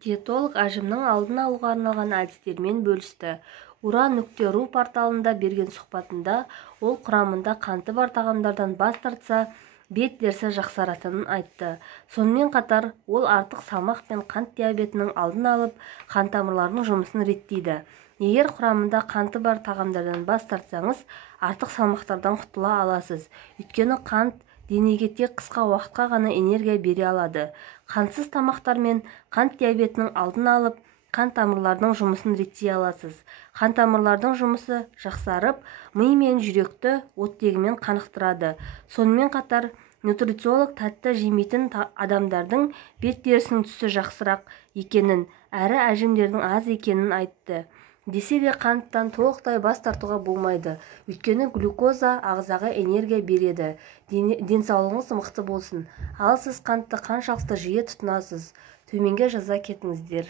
Диетолог әжімнің алдын алуға арналған әдістермен бөлісті. Ura.ru порталында берген сұхбатында ол құрамында қанты бар тағамдардан бас тартса, бет терісі жақсаратынын айтты. Сонымен қатар, ол артық салмақ пен қант диабетінің алдын алып, қан тамырларының жұмысын реттейді. Егер құрамында қанты бар тағамдардан бас тартсаңыз, артық салмақтардан құтыла аласыз. Өйткені қант денеге тек қысқа уақытқа ғана энергия бере алады. Қантсыз тамақтар мен қант диабетінің алдын алып, қан тамырларының жұмысын реттей аласыз. Қан тамырлардың жұмысы жақсарып, ми мен жүректі оттегімен қанықтырады. Сонымен қатар, нутрициолог тәтті жемейтін адамдардың бет терісінің түсі жақсырақ екенін, әрі әжімдердің аз екенін айтты. Десе де қанттан толықтай бас тартуға болмайды. Өйткені глюкоза ағзаға энергия береді. Денсаулығыңыз мықты болсын. Ал сіз қантты қаншалықты жиі тұтынасыз? Төменге жаза кетіңіздер.